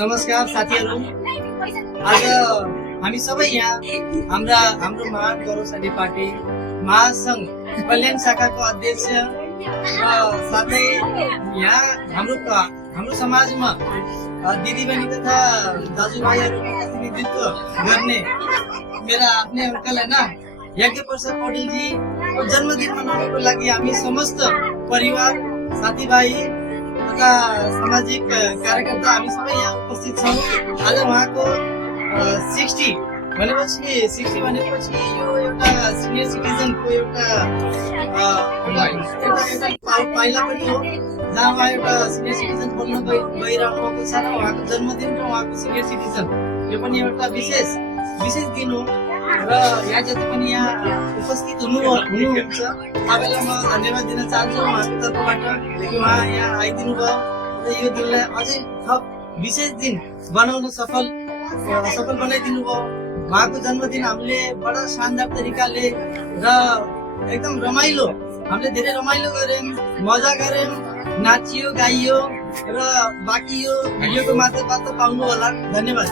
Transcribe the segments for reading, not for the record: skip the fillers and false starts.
नमस्कार साथीहरू। आज हामी सबै यहाँ हाम्रो महान गौरवशाली पार्टी महासंघ कल्याण शाखाको अध्यक्ष र साथै यहाँ हाम्रो समाजमा दिदीबहिनी तथा दाजुभाइहरूको प्रतिनिधित्व गर्ने मेरा आफ्नै अङ्कल होइन यज्ञप्रसाद पौडेलजीको जन्मदिन मनाउनको लागि हामी समस्त परिवार साथीभाइ तथा सामाजिक कार्यकर्ता हामी सबै यहाँ उपस्थित छौँ। आज उहाँको 60 भनेपछि यो एउटा सिनियर सिटिजनको एउटा पाइला पनि हो, जहाँ उहाँ एउटा सिनियर सिटिजन बन्न गइरहनु भएको छ र उहाँको जन्मदिन र उहाँको सिनियर सिटिजन यो पनि एउटा विशेष दिन हो। र यहाँ जति पनि यहाँ उपस्थित हुनुहुन्छ सबैलाई म धन्यवाद दिन चाहन्छु उहाँको तर्फबाट कि उहाँ यहाँ आइदिनु भयो र यो दिनलाई अझै थप विशेष दिन बनाउन सफल बनाइदिनु भयो। उहाँको जन्मदिन हामीले बडा शानदार तरिकाले र एकदम हामीले धेरै रमाइलो गर्यौँ, मजा गर्यौँ, नाचियो गाइयो र बाँकी यो भिडियोको माध्यमबाट पाउनु होला। धन्यवाद।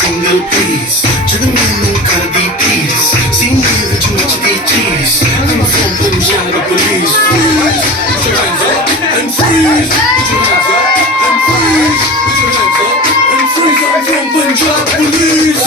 Tingle please, to the man who cut the peace. Sing me too much of the cheese. I'm from Punjab police. Freeze, put your hands up and freeze. Put your hands up and freeze. Put your hands up and freeze. I'm from Punjab police.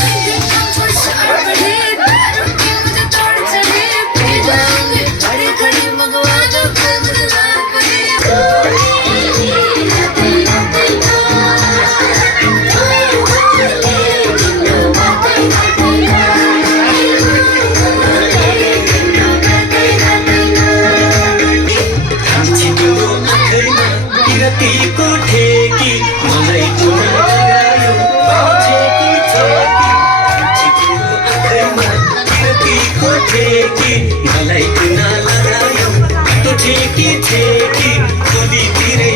ठेकी मलाई किन लगायो बाटो ठेकी ठेकी गोलीतिरै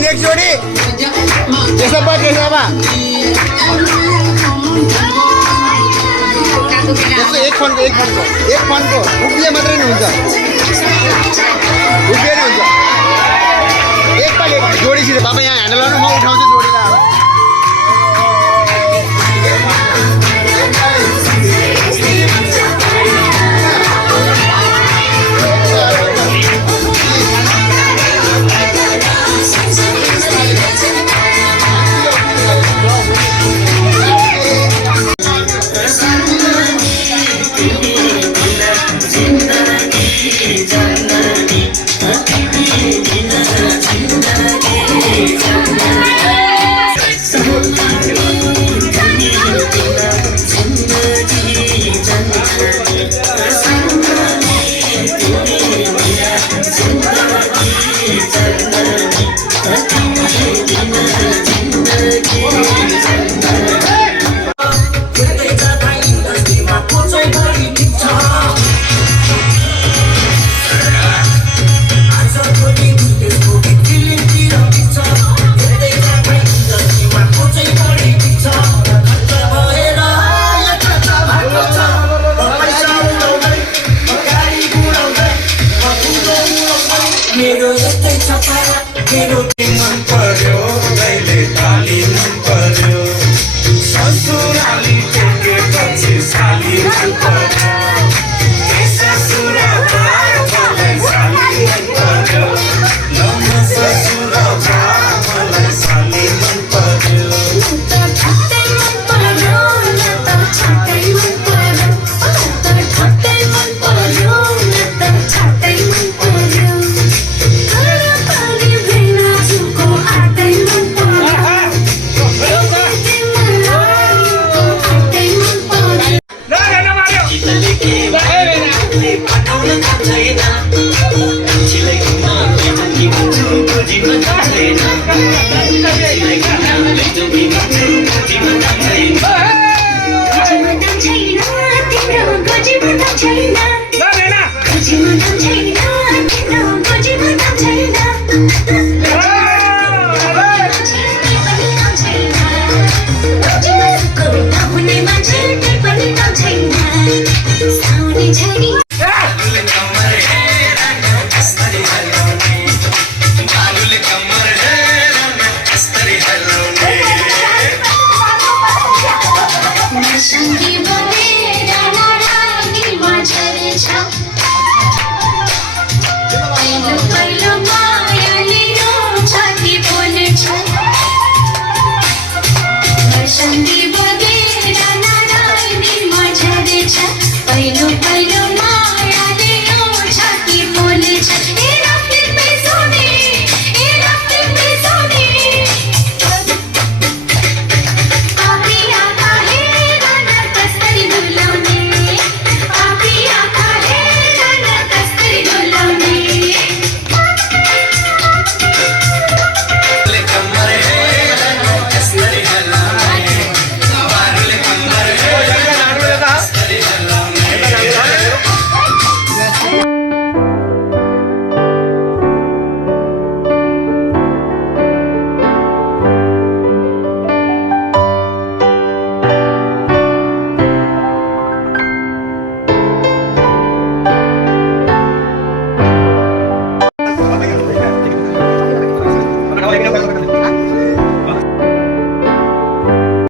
नेक्स्ट जोडी त्यसो भए एक फनको उभिए मात्रै नि हुन्छ उभिए नि हुन्छ एकपालि जोडीसित बाबा यहाँ ह्यान्डल गर्नु म उठाउँछु जोडीलाई मिलेन तिमीलाई किन लैजाऊ दिन्छु खोजीमा दाम छैन खोजीमा दाम छैन तिम्रो खोजीमा दाम छैन